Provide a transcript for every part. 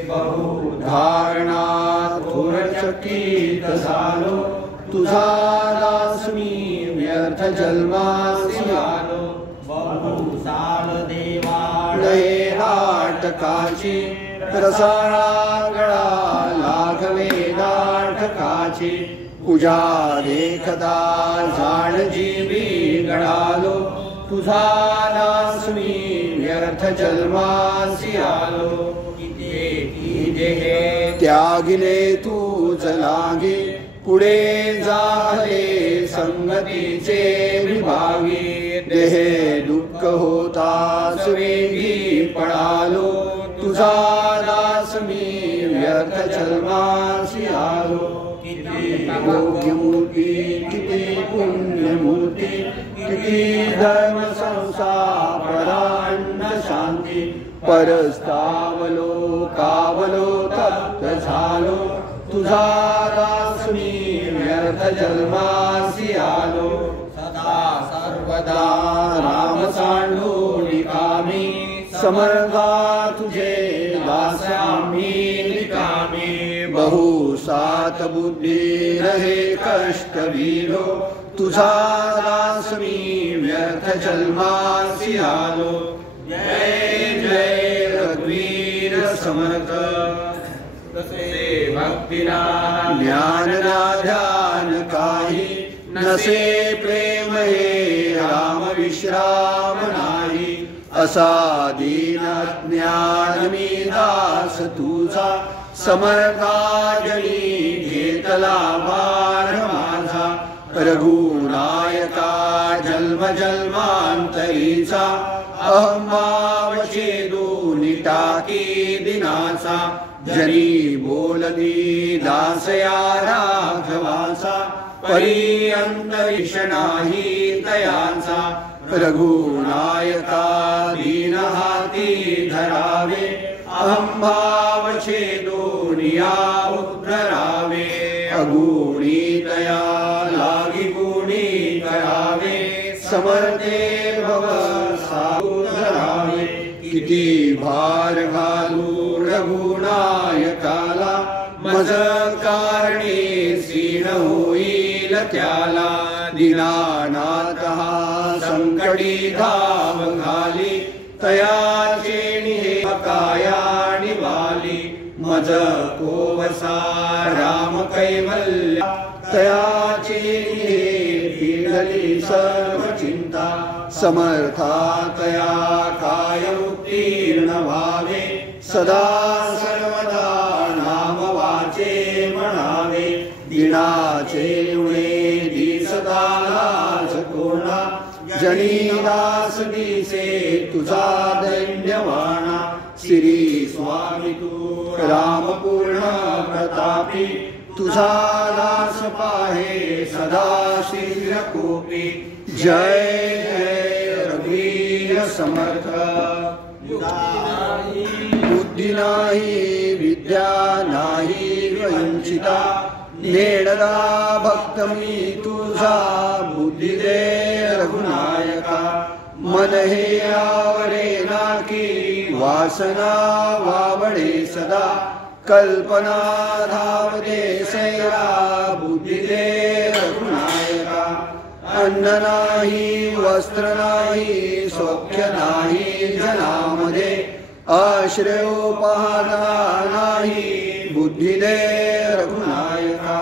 बहुधारणा थोरचकित झालो, तुझा दास मी व्यर्थ जन्मासी आलो। बहुसाल देवालये नाटकाची, रसाळा गळा लाघवे नाटकाची। पूजा देखता जाण जीवी गळालो, तुझा दास मी व्यर्थ जन्मासी आलो। त्यागिले तूच लागे, पुढे झाले संगतीचे विभागी। देहे दुःख होताच वेगी पळालो, तुझा दास मी व्यर्थ जन्मासी आलो। योग्यमूर्ती किती पुण्यमूर्ती, किती धर्म संसार परान्न शांती। परस्तावलो कावलो तप्त झालो, तुझा दास मी व्यर्थ जन्मासी आलो। सदा सर्वदा राम सांडूनि कामी, समर्था तुझे दास आम्ही निकामी। बहुसात बुद्धी रहे कष्ट विलो, तुझा दास मी व्यर्थ जन्मासी आलो। जय जय रघुवीर समर्थ, तसे भक्तीना ज्ञान ना ध्यान काही। नसे प्रेम हे राम विश्राम नाही। असा दीन ज्ञान मी दास तुझा, समर्था जनी घेतला भार माझा। रघुनायका जन्म जन्मांतरीचा, अहमावचे दोनी टाकी दिनाचा। जनी बोलती दासया राघवाचा, पर्यंत ईश नाही तयाचा। रघुनायका दीन हाती धरावे, अहंभावचे दोनिया उद्धरावे। अगुणी तया लागी गुणी करावे, समर्थे भव साधरावे। किती भार घालू रघुनायकाला, मज कारणे सीण होईल त्याला। दीनानाथ हा संकटी धाव घाली, तयाचे निहे काया निवाली। मज कोवसा राम कैवल्य, तयाचे निहे पीडली सर्व चिंता। समर्था तया काय उत्तीर्ण व्हावे, सदा सर्वदा नाम वाचे म्हणावे। दिनाचे उणे दिसता लाज कोणा, जनी दास दिसे तुझा दैन्यवाणा। श्री स्वामी तू राम पूर्ण प्रतापी, तुझा दास पाहे सदा शीघ्र कोपी। जय जय रघुवीर समर्थ, बुद्धी नाही विद्या नाही वंचिता। नेडला भक्त मी तुझा, बुद्धी दे रघुनायका। मन हे आवरे नाकी, वासना वावडे सदा। कल्पना धावते सैरा, बुद्धी दे रघुनायका। अन्न नाही वस्त्र नाही, सौख्य नाही जनामध्ये। आश्रयोपादान नाही, बुद्धी दे रघुनायका।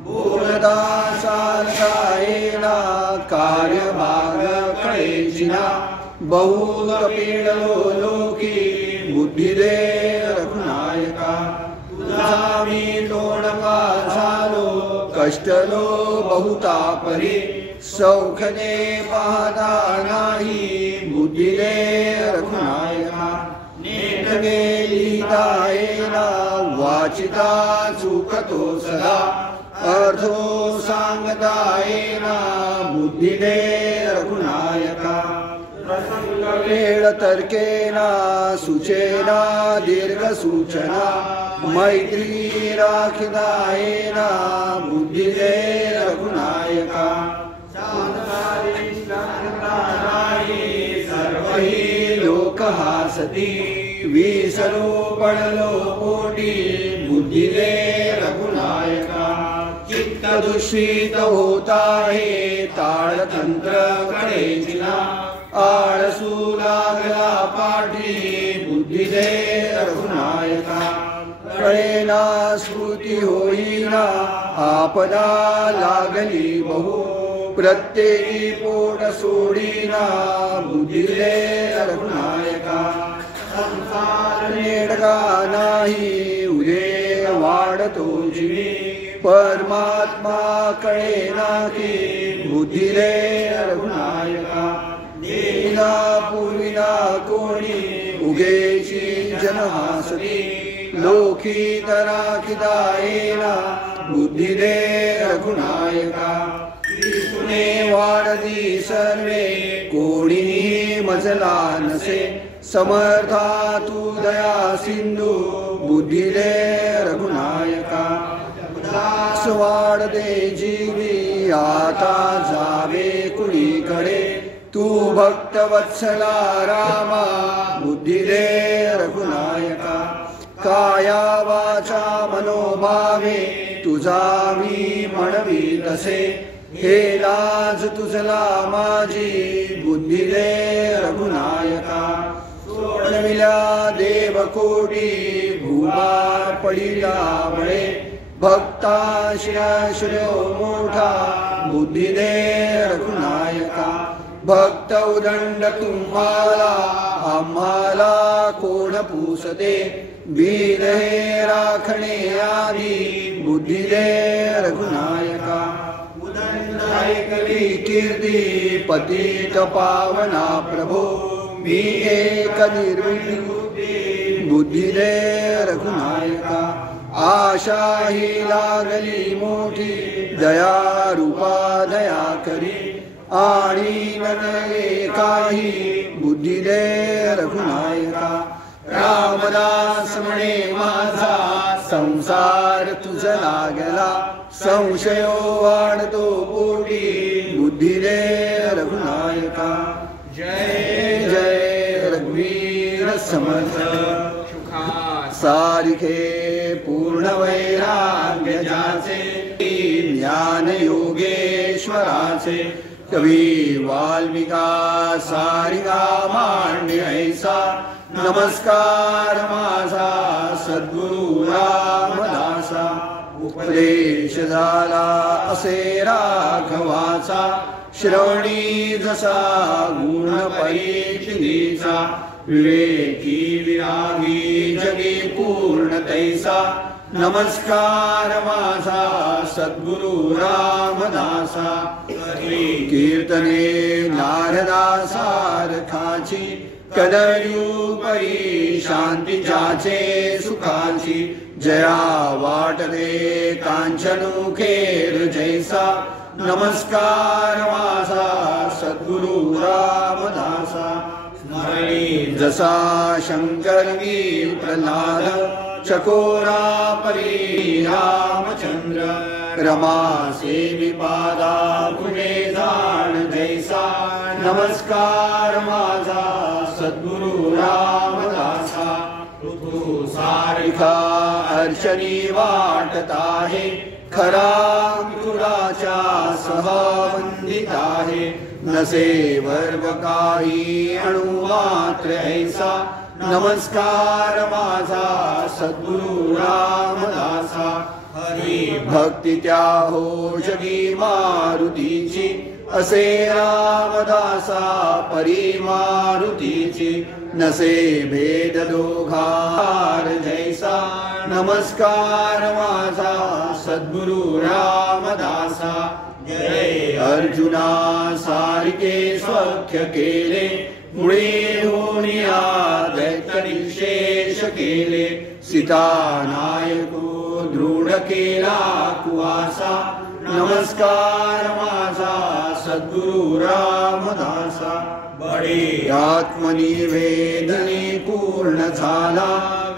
बोलता चालता येना, कार्यभाग कळेचिना। बहुत पीडलो लोकी, बुद्धी दे रघुनायका। तुझा मी तोडका झालो, कष्टलो बहुता परी। सौख्य दे पाहता नाही, बुद्धी दे रघुनायका। नेट गेली दायेना, वाचिता चुकतो सदा। अर्थो सांगता येना, बुद्धी दे रघुनायका। वेळ तर्केना सुचेना, दीर्घ सूचना। मैत्री राखिता येना, बुद्धी दे रघुनायका। सर्वही लोक हासती, विसरो पडलो पोटी बुद्धी दे रघुनायका चित्त दूषित होत आहे ताळतंत्र कळेना आळसू लागला पाठी बुद्धी दे रघुनायका कळेना स्मृती होईना आपदा लागली बहु प्रत्येकी पोट सोडीना बुद्धी दे रघुनायका संसार नेडगा नाही उदे वाढतो जीवी परमात्मा कळेना की बुद्धी दे रघुनायका देना पूर्विना कोणी उगेची जनहासती लोकी तरा किदायेना बुद्धी दे रघुनायका कृष्णे वाढती सर्वे कोणीही मजला नसे समर्था तू दया सिंधू बुद्धी दे रघुनायका दास वाढते जीवी आता जावे कुणीकडे तू भक्त वत्सला रामा बुद्धी दे रघुनायका काया वाचा मनोभावे तुझा मी म्हणवी तसे हे लाज तुझला माझी बुद्धी दे रघुनायका सोडविल्या देवकोटी भूभार पडिला बळे भक्ताश्रय मोठा बुद्धी दे रघुनायका भक्त उदंड तुम्हाला आम्हाला कोण पुसते बीर हे राखणे आधी बुद्धी दे रघुनायका उदंड ऐकली कीर्ती पतित पावना प्रभो मी एक निर्विणी बुद्धी दे रघुनायका आशा ही लागली मोठी दया रूपा दया करी आणि नये काही बुद्धी दे रघुनायका रामदास म्हणे माझा संसार तुझ लागला संशयो वाढतो पोटी बुद्धी दे रघुनायका जय जय रघुवीर समर्थ सारिखे पूर्ण वैराग्य ज्याचे ज्ञान योगेश्वराचे कवी वाल्मिका सारिगा मांडे ऐसा नमस्कार माझा सद्गुरु रामदासा उपदेश झाला असे राघवाचा श्रवणी जसा गुण परीक्षितीचा विवेकी विरागी जगी पूर्ण तैसा नमस्कार माझा सद्गुरु रामदासा कीर्तने नारदासारखाची कदयुपरी शांती जाचे सुखाची जया वाटते कांचनु खेर जैसा नमस्कार माझा सद्गुरु रामदासा स्मरणी जसा शंकरगी प्रल्हाद चकोरा परी रामचंद्र रमा सेवी पादा पुणे जाण जैसा नमस्कार माझा सद्गुरु रामदासा ऋतू सारिखा अर्चनी वाटत आहे खरा मृगाच्या सहवंदित आहे नसे वर्ग काही अणु मात्र ऐसा नमस्कार माझा सद्गुरु रामदासा हरी भक्ती त्या हो जगी मारुतीची असे रामदासा परी मारुतीची नसे भेद दोघार जैसा नमस्कार माझा सद्गुरु रामदासा जय अर्जुना सारिके सख्य केले मुळे होनिया दैत्यनिशेष केले सीता नायको दृढ केला कुवासा नमस्कार माझा सद्गुरु रामदासा बडे आत्मनिवेदने पूर्ण झाला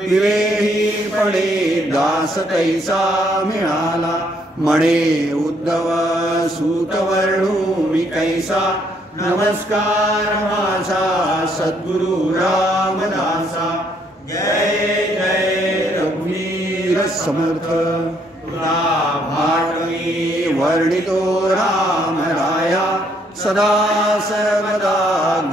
विवेही पडे दास कैसा मिळाला म्हणे उद्धव सूतवर्णू मी कैसा नमस्कार माझा सद्गुरु रामदासा रघुवीर समर्थ तुला भाटवी वर्णितो राम राया सदा सर्वदा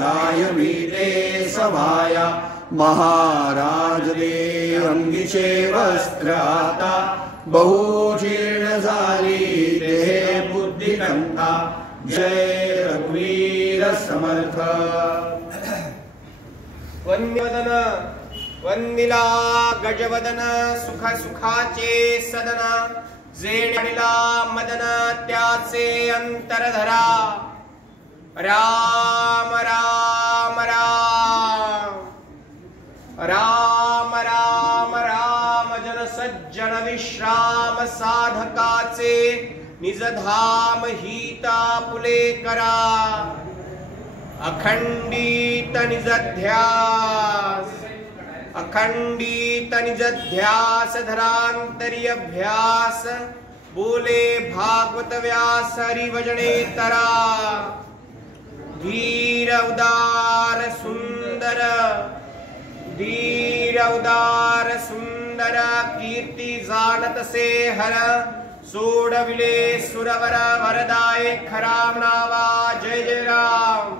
गायमी ते सभाया महाराज दे अंगीचे वस्त्र आता बहुजीर्ण झाली देह बुद्धी कंता जय रघुवीर समर्थ वन्यवदन वंदिला गजवदन सुख सुखाचे सदन जेणिला मदन त्याचे अंतरधरा राम राम राम राम राम राम जन सज्जन विश्राम साधकाचे निजधाम हिता पुले करा अखंडित निजध्यास अखंडित निजध्यास धरांतरी अभ्यास बोले भागवत व्यास हरिभजने तरा धीर उदार सुंदर धीर उदार सुंदर कीर्ती जानत से हर सोडविले सुरवर वरदाय खराम नावा जय जय राम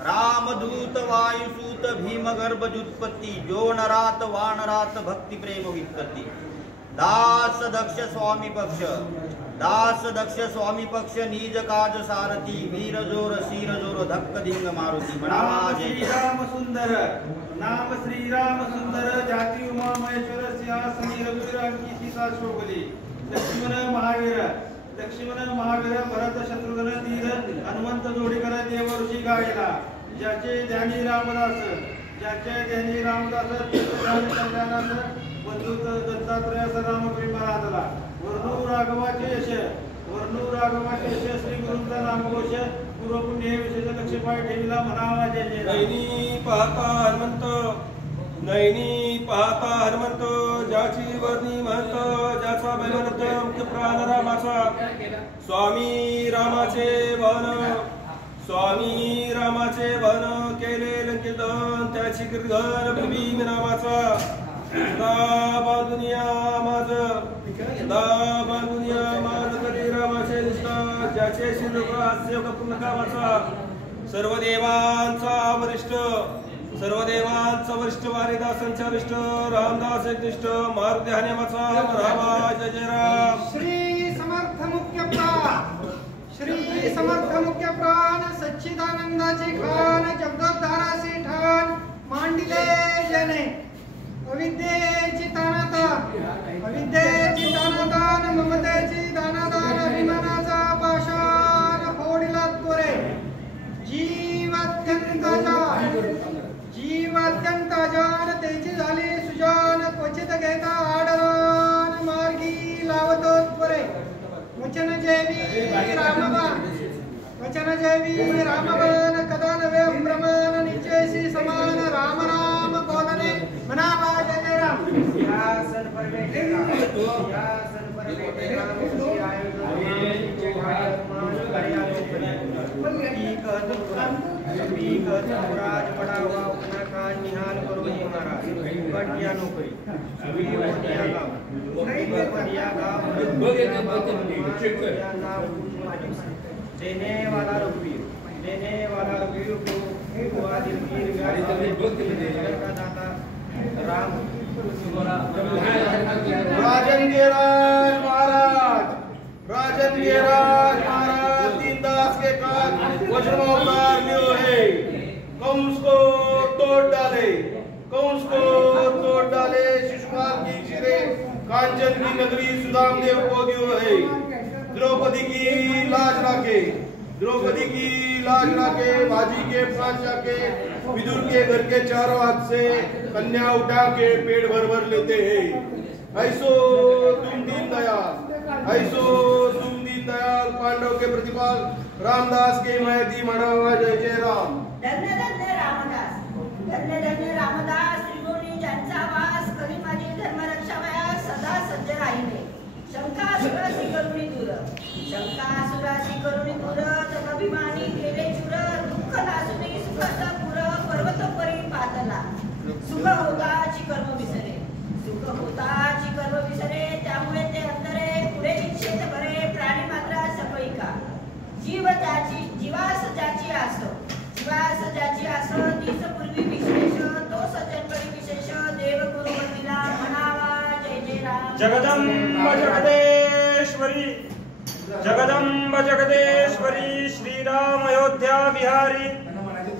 रामदूत वायुसूत भीम गर्भजुत्पत्ती जो नरात वानरात भक्ती प्रेम वित्पत्ती दास दक्ष स्वामी पक्ष निज काज सारथी वीर जोर शीर जोर धक्क दिंग मारुती म्हणावा जय राम सुंदर नाम श्री राम सुंदर जाती उमा महेश्वर सिंहासनी रघुवीरांची सीता शोभली लक्ष्मण महावीर भरत शत्रुघ्न धीर हनुमंत जोडीकर देव ऋषी गायला ज्याचे ध्यानी रामदास तीर्थदास बंधुत दत्तात्रयास राम प्रेम राधला वर्णू राघवाचे यश श्री गुरुंचा नामघोष पूर्वपुण्य विशेष लक्ष पाय ठेविला म्हणावा जय जय नैनी पाहता हनुमंत ज्याची वर्णी महंत ज्याचा बलवंत मुख्य प्राण रामाचा स्वामी रामाचे वन केले लंकेतन त्याची गिरधन भीम नामाचा सदा बांधुनिया माझ करी रामाचे निष्ठा ज्याचे शिरहास्य पूर्ण कामाचा सर्व देवांचा वरिष्ठ वारीदासांच्या विष्ट रामदास एकनिष्ठ मारुती हनुमाचा रामा जय जय राम श्री समर्थ मुख्य प्राण सच्चिदानंदाचे खान जगदोद्धाराचे ठाण मांडिले जने अविद्येची तानादान ममतेची दानादान अभिमानाचा पाषाण फोडिला त्वरे जीवात्यंत जान तेची झाली सुजान क्वचित घेता आडवान मार्गी लावतो त्वरे वचन जैवी रामबाण कदा नवे प्रमाण निचेसी समान राम राम बोलने मनावा जय जय राम सिंहासन पर बैठेगा मुझे राज बढ़ावा अपना काज निहाल करो जी महाराज बढ़िया नौकरी देने वाला रघुवीर को दाता राम राजन के राज महाराज दीनदास के काज वज्रमावतार लियो है कंस को तोड़ डाले शिशुपाल की शिरे कांचन की नगरी सुदाम देव को दियो है द्रौपदी की लाज राखे बाजी के प्राण जाके विदुर के घर के चारों हाथ से कन्या उठा के पेट भर लेते हैं ऐसो तुम दीनदयाल पांडव के प्रतिपाल रामदास के महती मनावा जय जय राम धन्य रामदास त्रिगुणी ज्यांचा वास करी माझी धर्मरक्षा वयास सदा सज्ज राहिले शंकासुरासी करुणी दूर तदभिमानी केले चूर दुःख नासुनी सुखाचा पुर पर्वत परी पातला सुख होताची कर्म विसरे जगदंब जगदेश्वरी जगदंब जगदेश्वरी श्रीराम अयोध्या विहारी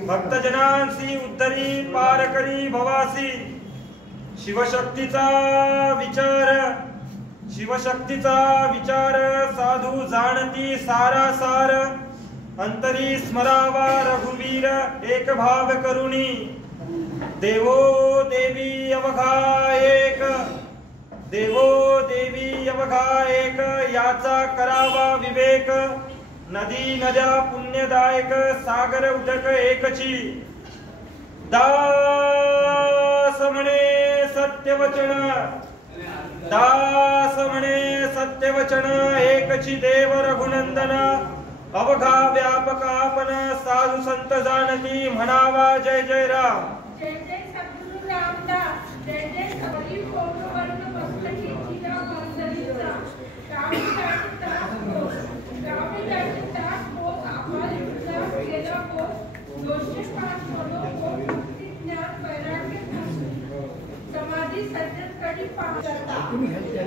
भक्तजनांसी उद्धरी पारकरी भवासी शिवशक्तीचा विचार साधू जाणती सारासार अंतरी स्मरावा रघुवीर एक भाव करुणी देवो देवी अवघा एक याचा करावा विवेक नदी नद्या पुण्यदायक सागर उदक एकची दास म्हणे सत्यवचन एकची देव रघुनंदन अवघा व्यापक आपण साधू संत जाणती म्हणावा जय जय राम. जय जय सद्गुरु रामदास जय जय सबरी फोटो वर्ण मस्त खिचीला मंदरीचा गावी जाती त्रास हो आम्हाला इथला गेला हो दोषे पास म्हणो हो मुक्ती ज्ञान वैराग्य समाधी सज्जन कडी पास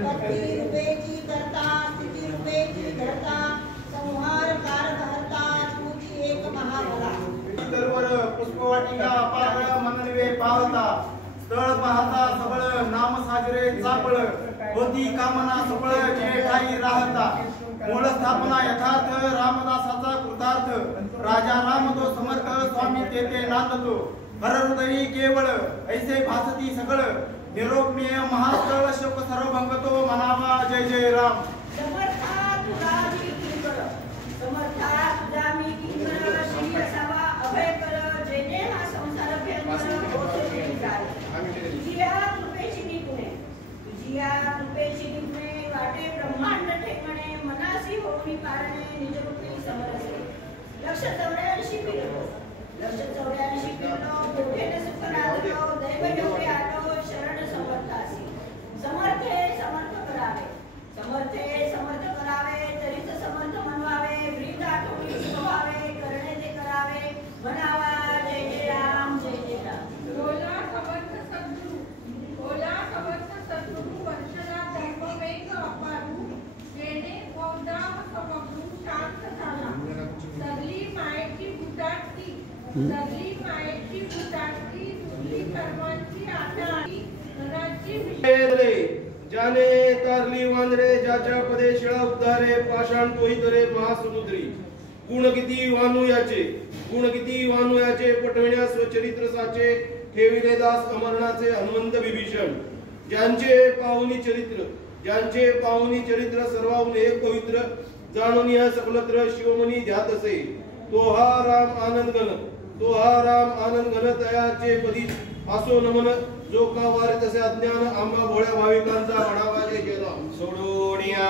भक्ती रूपेची करता स्थिती रूपेची धरता संहार कारहर्ता तुझी एक महाबला दरवर पुष्पवाटिका पाहळ मननवे पाहता स्थळ पाहता सबळ नाम साजरे चापळ होती कामना सबळ जे काही राहता मूळ स्थापना यथार्थ रामदासाचा कृतार्थ राजा राम तो समर्थ स्वामी तेथे नांदतो हर हृदयी केवळ ऐसे भासती सगळ निरोपनीय महास्थळ शोक सर्व भंगतो म्हणावा जय जय राम. समर्था तुझा मी किंकर समर्था तुझा मी किंकर श्री असावा अभय कर जय जय हा संसार फेरकर होते जाय तुझ्या कृपेची निपुणे वाटे ब्रह्मांड ठेकणे मनासी होऊनी कारणे निजरूपी समरसे लक्ष 84 फिरलो मोठेने सुख नादलो दैव योगे आलो शरण समर्थासी समर्थे समर्थ करावे तरीच समर्थ म्हणवावे ब्रीद आठवणी सुभावे करणे ते करावे म्हणावा जय जय राम जय जय राम. बोला समर्थ सद्गुरु वर्षला धर्मवेग अपारू जेणे गोदाम समग्रू शांत झाला सरली मायेची फुटाटती दुसरी कर्मांची आटाळी घराची ज्याने तारली वांद्रे ज्याच्या पदे शिळा उद्धारे पाषाण तोहितरे महासमुद्री गुण किती वानू याचे पटविण्या स्वचरित्र साचे ठेविले दास अमरणाचे हनुमंत विभीषण ज्यांचे पाहुनी चरित्र सर्वाहून एक पवित्र जाणून या सकलत्र शिवमनी ध्यात असे तो हा राम आनंद घन तयाचे पदी असो नमन जो का वारे तसे अज्ञान आम्हा भोळ्या भाविकांचा म्हणावा जय जय राम. सोडोनिया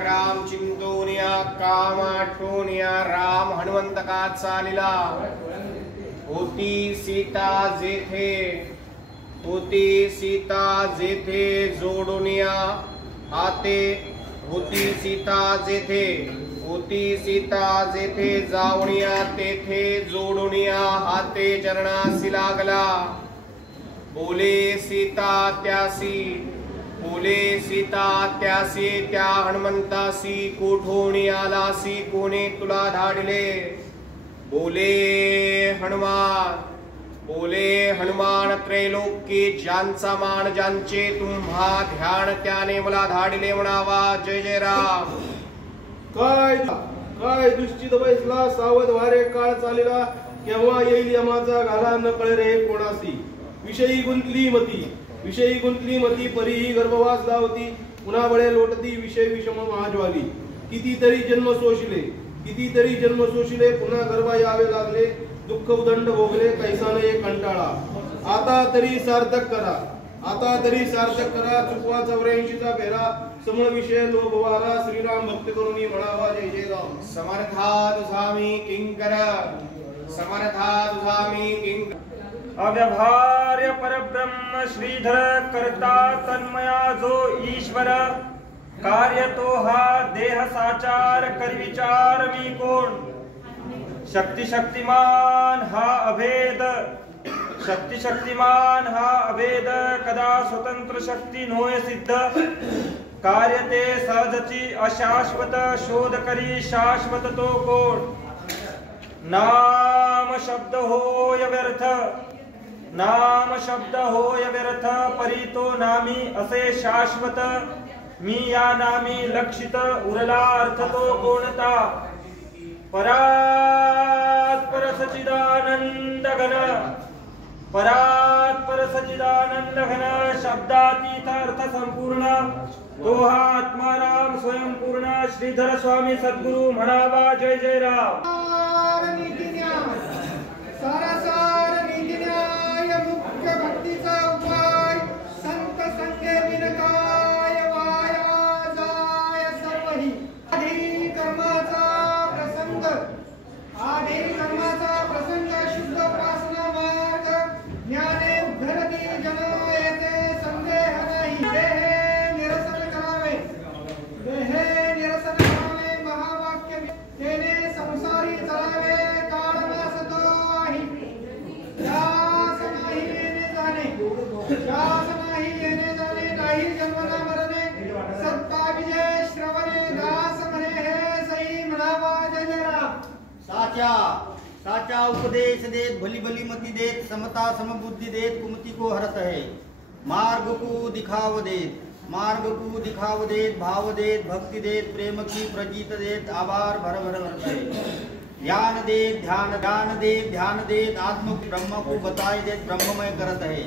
ग्राम चिंतोनिया काम आठवनिया राम हनुमंत का चालिला होती सीता जेथे जोडोनिया हाते होती सीता जेथे जावणिया तेथे जोडुनिया हाते चरणासी लागला बोले सीता त्यासी त्या हनुमंतासी कोठोणी आलासी कोणे तुला धाडले बोले हनुमान त्रैलोक्ये ज्यांचा मान ज्यांचे तुम्हा ध्यान त्याने मला धाडले म्हणावा जय जय राम. काय दुश्चित बैसला सावध वारे काळ चालिला केव्हा येईल यमाचा घाला न कळे रे कोणासी विषयी गुंतली मती परीही गर्भवास लावती पुन्हा बळे लोटती विषय विषम महाज्वाली कितीतरी जन्म शोषिले पुन्हा गर्भ यावे लागले दुःख उदंड भोगले कैसाने कंटाळा आता तरी सार्थक करा चुकवा 84चा फेरा समूळ विषय लोभवारा श्रीराम भक्त करुणी म्हणावा जय जय राम. समर्था तुझामी किंकर अव्यवहार्य परब्रह्म श्रीधर करता तन्मया जो ईश्वर कार्य तो हा देह साचार करविचार मी कोण शक्तिमान हा अभेद शक्ती शक्तिमान हा अभेद कदा स्वतंत्र शक्ती नोय सिद्ध कार्य ते सहजची अशाश्वत शोध करी शाश्वत तो कोण नाम शब्द होय व्यर्थ नाम शब्द होय व्यर्थ परी तो नामी असे शाश्वत मी या नामी लक्षित उरला अर्थ तो कोणता परात्पर सच्चिदानंद घन परात्पर सच्चिदानंद घन शब्दातीत अर्थ संपूर्ण तो हा आत्माराम स्वयंपूर्ण श्रीधर स्वामी सद्गुरु म्हणावा जय जय राम. सारासार नीतिन्याय मुख्य भक्तीचा उपाय संत संगे विनकाय वाया जाय सर्वही आधी कर्माचा प्रसंग शुद्ध उपासना मार्ग ज्ञाने उद्धरती जन येते संदेह नाही. देहे निरसन करावे महावाक्य तेने संसारी चलावे काळ नासतो आहे. ध्यास नाही येणे जाणे नाही जन्मना मरणे सत्ता विजय श्रवणे दास म्हणे हे सई म्हणावा जय जय राम. साचा उपदेश देत भली भली मती देत समता समबुद्धि देत कुमति को हरत है. मार्ग को दिखाव देत भाव देत भक्ति देत प्रेम की प्रजीत देत आभार भर भर भरत है. ध्यान देत आत्म ब्रह्म को बताए देत ब्रह्ममय करत है.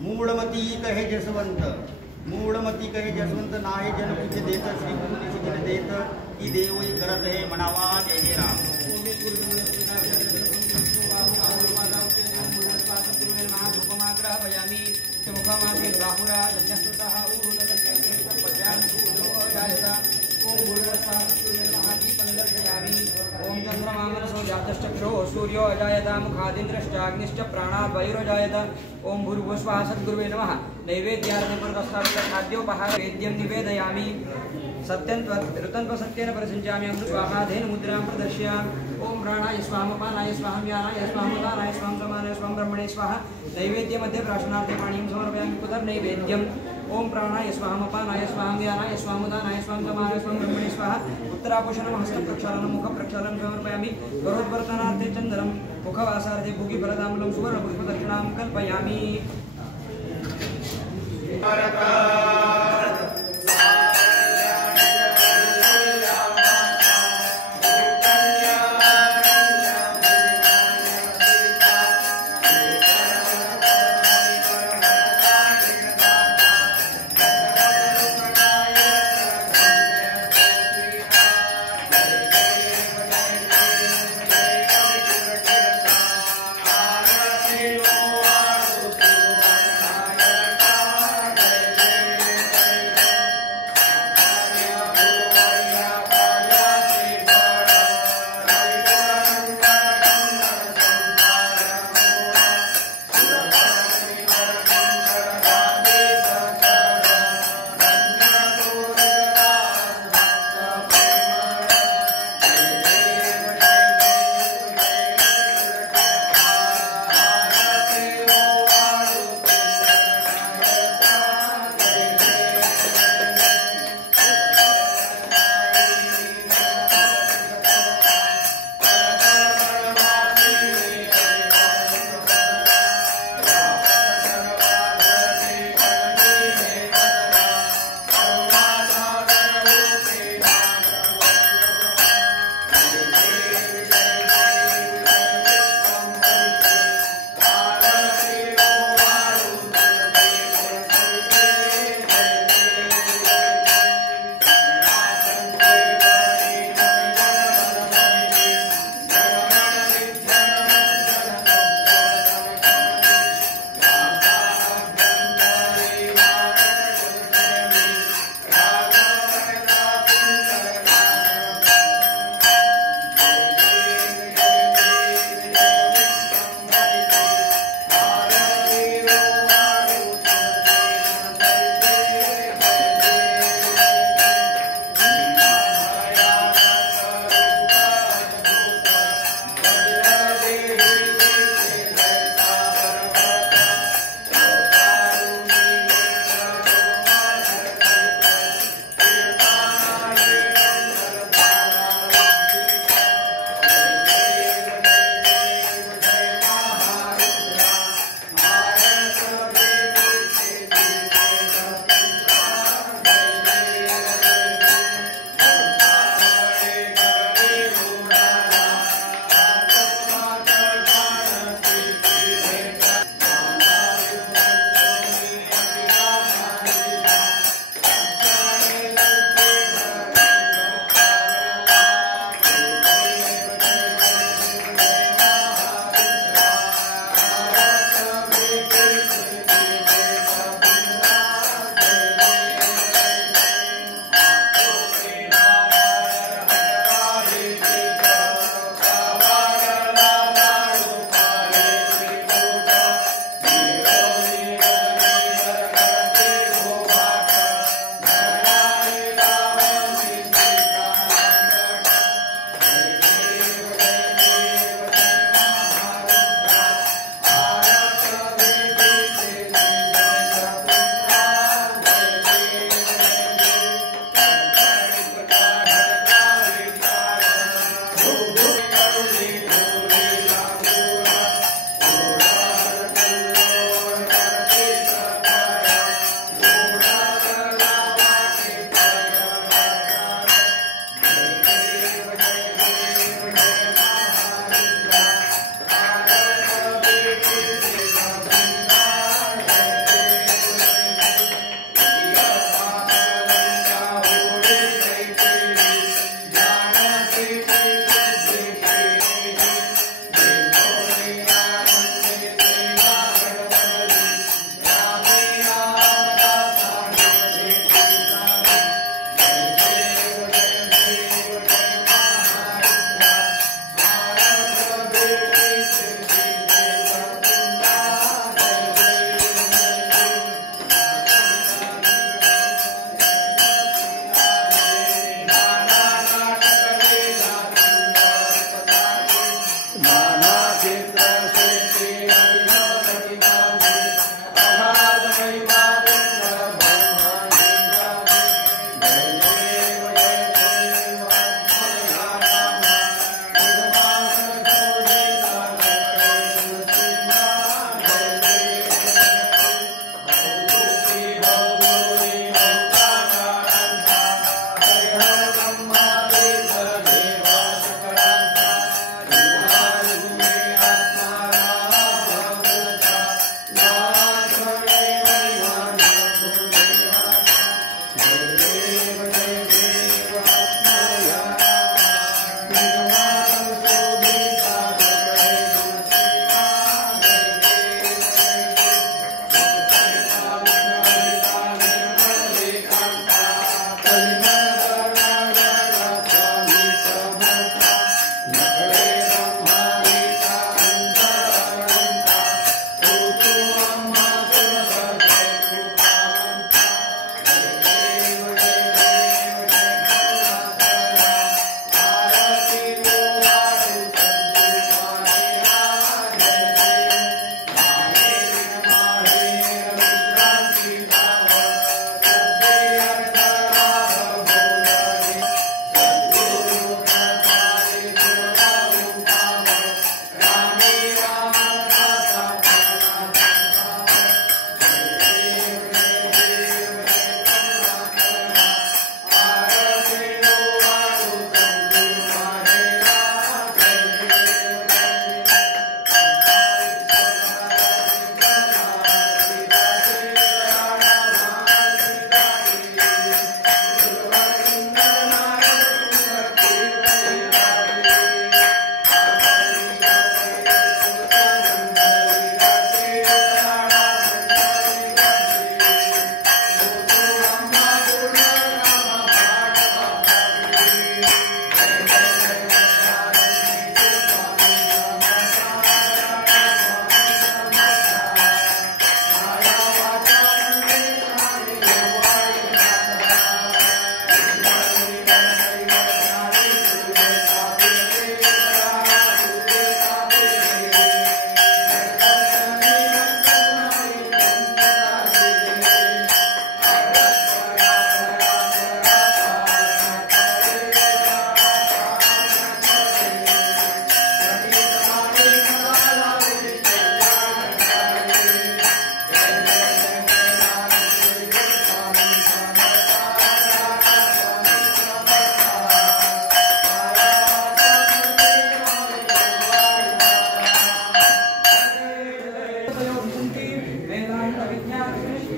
मूढ़मती कहे जसवंत नाहे जन कुछ देत श्री गुरु निशिदिन देत की देवई करत है म्हणावा जय जय राम. ओम चंद्रमामनसो जातश्चक्षुः सूर्यो अजायत मुखादिन्द्रश्चाग्निश्च प्राणात् वायुरजायत. ओम भूर्भुवस्वः सद्गुरुवे नमः. नैवेद्यार्थे पुरस्तावितं खाद्योपहार वेद्यं निवेदयामि. सत्यं ऋतं सत्येन परिसञ्चामि अमृतवाहाधेन मुद्रां प्रदर्शयामि. ओम प्राणाय स्वाहा अपानाय स्वाहा व्यानाय स्वाहा उदानाय स्वाहा समानाय स्वाहा ब्रह्मणे स्वाहा. नैवेद्यमध्ये प्राशनार्थे पाणिं समर्पयामि. पुनर्नैवेद्यम्. ओम प्राणाय स्वाहा अपानाय स्वाहा व्यानाय स्वाहा उदानाय स्वाहा समानाय स्वाहा ब्रह्मणे स्वाहा. उत्तराभूषणं हस्तप्रक्षालनं मुखप्रक्षालनं समर्पयामि. करोद्वर्तनार्थे चन्दनं मुखवासार्थे भुगिफलदाम्बूलं सुवर्णपुष्पदक्षिणां कल्पयामि. जय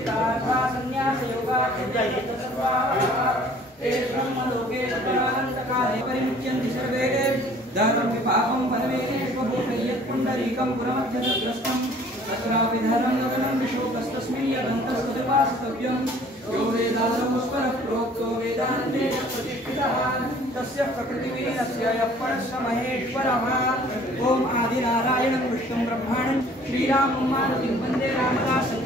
तीर्थार्था संन्यास योगा ते ब्रह्मलोके तपरानन्तकाले परिमुच्यन्ति सर्वे धर्म विपाकं परमेश्वरभूतयत् पुण्डरीकं पुरमध्यदग्रस्तं तत्रापि धर्मं गगनं विशोकस्तस्मिन् यदन्तस्तुतिपास्तव्यं यो वेदान्तमुस्मरः प्रोक्तो वेदान्ते प्रतिष्ठितः तस्य प्रकृतिवीरस्य यः परस्य महेश्वरः ॐ आदिनारायणं विष्णुं ब्रह्माणं श्रीरामं मारुतिं वन्दे रामदासं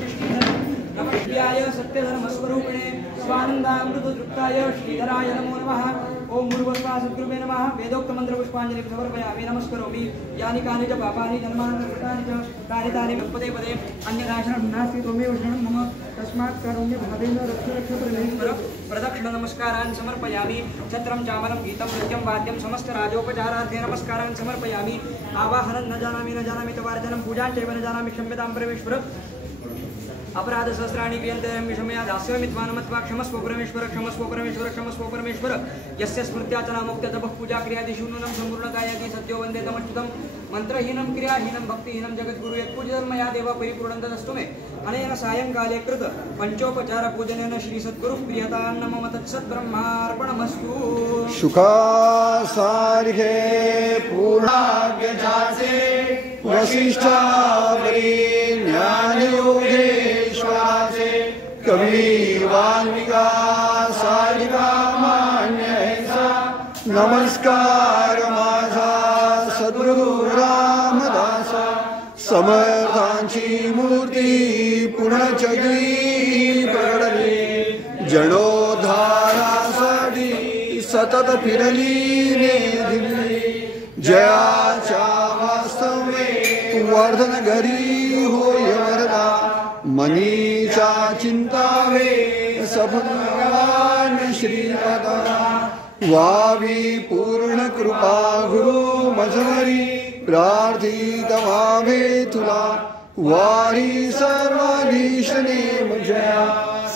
नमः शिवाय सत्यधर्मस्वरूपिणे स्वानन्दामृततृप्ताय श्रीधराय नमो नमः ओम भूर्भुवस्सुः सद्गुरुवे नमः वेदोक्त मंत्र पुष्पांजलि समर्पयामि नमस्करोमि यानि कानि च पापानि जन्मानि कृतानि च तानि तानि पदे पदे अन्यदाशनं नास्ति त्वमेव शरणं मम तस्मात् कारुण्य भावेन रक्ष रक्ष परमेश्वर प्रदक्षिण नमस्कारान् समर्पयामि छत्रं चामलं गीतं नृत्यं वाद्यं समस्त राजोपचारार्थे नमस्कारान् समर्पयामि आवाहनं न जानामि तवार्जनं पूजां चैव न जानामि क्षम्यतां परमेश्वर अपराध सहस्राणि क्रियन्ते विषमया दास्यामि त्वानमत्वा क्षमस्व परमेश्वर यस्य स्मृत्याचना मुक्त्या तपः पूजा क्रियादिषु नूनं सम्पूर्णकायादि सत्यो वन्दे तमच्युतं मंत्रहीनं क्रियाहीनं भक्तिहीनं जगद्गुरु यत्पूजितं मया देव परिपूर्णं तदस्तु मे अनेन सायंकाले कृत पंचोपचार पूजनेन श्री सद्गुरु प्रियतां नमः तत्सद्ब्रह्मार्पणमस्तु शुकासार्हे पूर्णाज्ञासे वसिष्ठावरी ज्ञानयोगेश्वराचे कवी वाल्मिका सारिका मान्यसा नमस्कार माझा सद्गुरु रामदास समर्थांची मूर्ती पुण्यचक्री प्रगटली जनोद्धारासाठी सतत फिरली नेदिली जयाच्या वास्तवे वर्धन घरी होय वरदा मनीचा चिंतावे सभगवान श्रीपदा वावी पूर्ण कृपा गुरु मजवरी प्रार्थित व्हावे तुला वारी सर्वाधीश नेम जया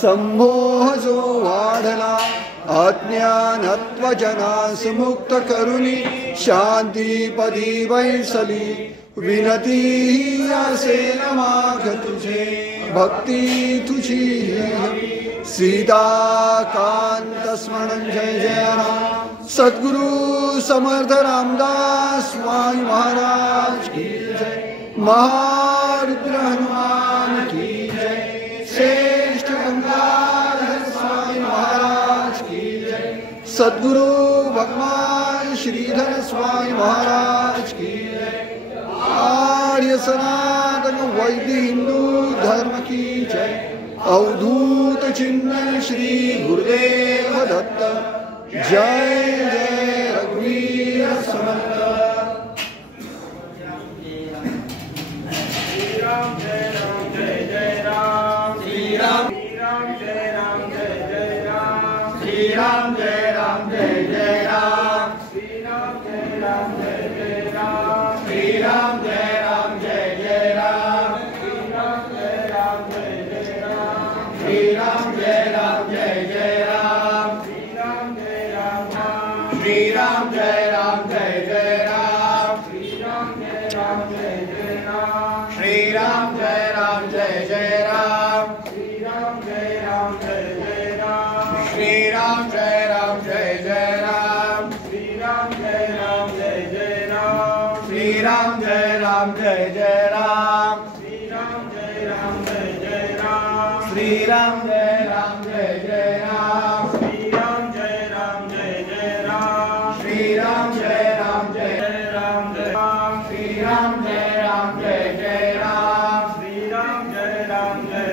संमोह जो वाढला अज्ञानत्वजनास मुक्त करुणी शांतीपदी वैसली विनती असेल माग तुझे भक्ती तुझी सीताकांत स्मरण जय जय राम सद्गुरु समर्थ रामदास स्वामी महाराज की जय महारुद्र हनुमान की जय श्रेष्ठ गंगाधर स्वामी महाराज की जय सद्गुरु भगवान श्रीधर स्वामी महाराज की जय आर्य सनातन वैद्य हिंदू धर्म की जय अवधूत चिन्ह श्री गुरुदेव दत्त जय जय रघुवीर समर्थ श्री राम जय जय राम श्री राम जय जय राम श्री राम जय जय राम श्री राम जय जय राम श्री राम जय जय राम श्री राम जय जय राम श्री राम जय जय राम श्री राम जय जय राम श्री राम जय जय राम श्री राम जय जय राम श्री राम जय जय राम श्री राम जय जय राम श्री राम जय जय राम श्री राम जय जय राम श्री राम जय जय राम श्री राम जय जय राम श्री राम जय जय राम श्री राम जय जय राम श्री राम जय जय